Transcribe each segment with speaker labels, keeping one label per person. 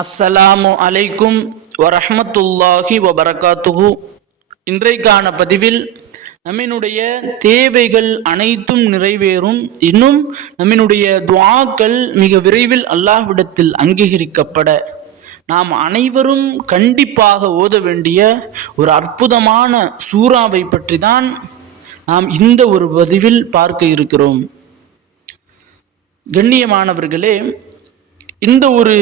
Speaker 1: அஸ்ஸலாமு அலைக்கும் வரஹ்மத்துல்லாஹி வபரகாத்துஹு. இன்றைக்கான பதிவில் நம்மினுடைய தேவைகள் அனைத்தும் நிறைவேறும். இன்னும் நம்மினுடைய துவாக்கள் மிக விரைவில் அல்லாஹ்விடத்தில் அங்கீகரிக்கப்பட. நாம் அனைவரும் கண்டிப்பாக ஓத வேண்டிய ஒரு அற்புதமான சூறாவை பற்றி தான் நாம் இந்த ஒரு பதிவில் பார்க்க இருக்கிறோம். கண்ணியமானவர்களே இந்த ஒரு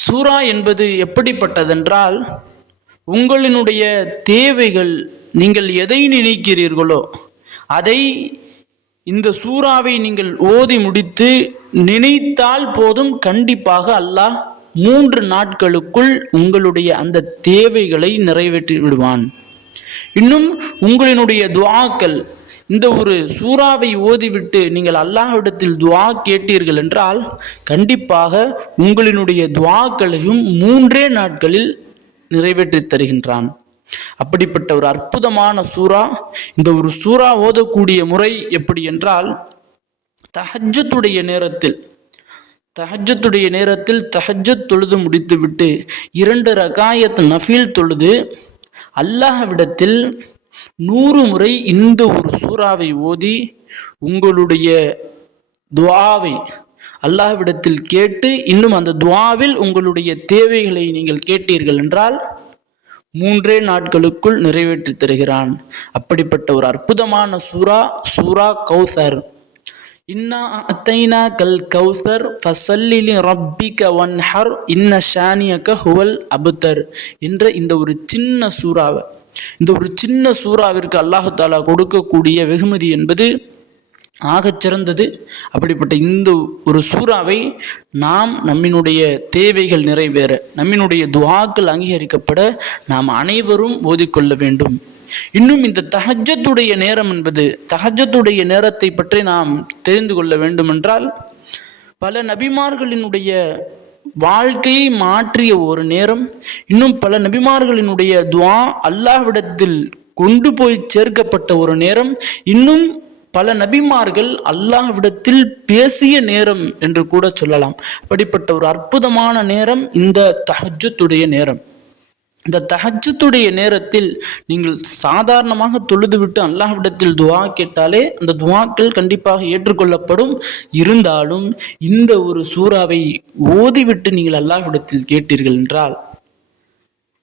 Speaker 1: சூரா என்பது எப்படிப்பட்டதென்றால் உங்களினுடைய தேவைகள் நீங்கள் எதை நினைக்கிறீர்களோ அதை இந்த சூறாவை நீங்கள் ஓதி முடித்து நினைத்தால் போதும் கண்டிப்பாக அல்லாஹ் மூன்று நாட்களுக்குள் உங்களுடைய அந்த தேவைகளை நிறைவேற்றி விடுவான் இன்னும் உங்களினுடைய துவாக்கள் இந்த ஒரு சூறாவை ஓதிவிட்டு நீங்கள் அல்லாஹ்விடத்தில் துவா கேட்டீர்கள் என்றால் கண்டிப்பாக உங்களினுடைய துவாக்களையும் மூன்றே நாட்களில் நிறைவேற்றி தருகின்றான். அப்படிப்பட்ட ஒரு அற்புதமான சூறா இந்த ஒரு சூறா ஓதக்கூடிய முறை எப்படி என்றால் தஹஜத்துடைய நேரத்தில் தஹஜ்ஜத்துடைய நேரத்தில் தஹஜ்ஜத் தொழுது முடித்துவிட்டு இரண்டு ரகாயத் நஃபீல் தொழுது அல்லாஹ்விடத்தில் நூறு முறை இந்த ஒரு சூறாவை ஓதி உங்களுடைய துவாவை அல்லாஹ்விடத்தில் கேட்டு இன்னும் அந்த துவாவில் உங்களுடைய தேவைகளை நீங்கள் கேட்டீர்கள் என்றால் மூன்றே நாட்களுக்குள் நிறைவேற்றி தருகிறான். அப்படிப்பட்ட ஒரு அற்புதமான சூரா சூரா கௌசர். இன்னா அத்தைனா கல் கௌசர் ஃபசல்லிலி ரப்பிக வன்ஹர் இன்ன ஷானியக ஹுவல் அபுத்தர் என்ற இந்த ஒரு சின்ன சூறாவை இந்த ஒரு சின்ன சூறாவிற்கு அல்லாஹு தாலா கொடுக்கக்கூடிய வெகுமதி என்பது ஆகச் சிறந்தது. அப்படிப்பட்ட இந்த ஒரு சூறாவை நாம் நம்மினுடைய தேவைகள் நிறைவேற நம்மினுடைய துவாக்கள் அங்கீகரிக்கப்பட நாம் அனைவரும் ஓதிக்கொள்ள வேண்டும். இன்னும் இந்த தகஜத்துடைய நேரம் என்பது தகஜத்துடைய நேரத்தை பற்றி நாம் தெரிந்து கொள்ள வேண்டுமென்றால் பல நபிமார்களினுடைய வாழ்க்கையை மாற்றிய ஒரு நேரம். இன்னும் பல நபிமார்களினுடைய துவா அல்லாஹ்விடத்தில் கொண்டு போய் சேர்க்கப்பட்ட ஒரு நேரம். இன்னும் பல நபிமார்கள் அல்லாஹ்விடத்தில் பேசிய நேரம் என்று கூட சொல்லலாம். அப்படிப்பட்ட ஒரு அற்புதமான நேரம் இந்த தஹஜத்துடைய நேரம். இந்த தஹஜத்துடைய நேரத்தில் நீங்கள் சாதாரணமாக தொழுதுவிட்டு அல்லாஹ்விடத்தில் துவா கேட்டாலே அந்த துவாக்கள் கண்டிப்பாக ஏற்றுக்கொள்ளப்படும். இருந்தாலும் இந்த ஒரு சூறாவை ஓதிவிட்டு நீங்கள் அல்லாஹ்விடத்தில் கேட்டீர்கள் என்றால்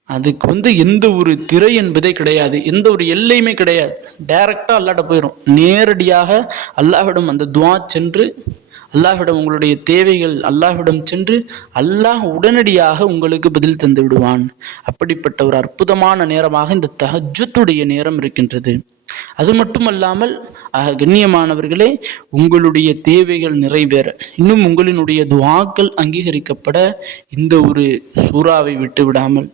Speaker 1: அதுக்கு வந்து எந்த ஒரு திரை என்பதே கிடையாது எந்த ஒரு எல்லையுமே கிடையாது. டைரக்டாக அல்லாட்ட போயிடும் நேரடியாக அல்லாஹ்விடம் அந்த துவா சென்று அல்லாஹ்விடம் உங்களுடைய தேவைகள் அல்லாஹ்விடம் சென்று அல்லாஹ் உடனடியாக உங்களுக்கு பதில் தந்து விடுவான். அப்படிப்பட்ட ஒரு அற்புதமான நேரமாக இந்த தஹஜத்துடைய நேரம் இருக்கின்றது. அது மட்டுமல்லாமல் கண்ணியமானவர்களே உங்களுடைய தேவைகள் நிறைவேற. இன்னும் உங்களினுடைய துவாக்கள் அங்கீகரிக்கப்பட இந்த ஒரு சூறாவை விட்டு விடாமல்.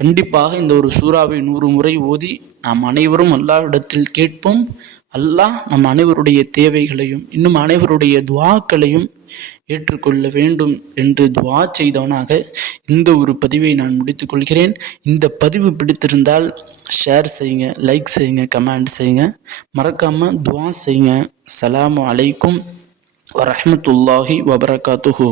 Speaker 1: கண்டிப்பாக இந்த ஒரு சூறாவை நூறு முறை ஓதி நாம் அனைவரும் அல்லாவிடத்தில் கேட்போம். அல்லாஹ் நம் அனைவருடைய தேவைகளையும் இன்னும் அனைவருடைய துவாக்களையும் ஏற்றுக்கொள்ள வேண்டும் என்று துவா செய்தவனாக இந்த ஒரு பதிவை நான் முடித்துக்கொள்கிறேன் இந்த பதிவு பிடித்திருந்தால் ஷேர் செய்யுங்க லைக் செய்யுங்க கமெண்ட் செய்யுங்க. மறக்காமல் துவா செய்யுங்க. சலாம் அலைக்கும் வரமத்துல்லாஹி வபரகாத்துஹூ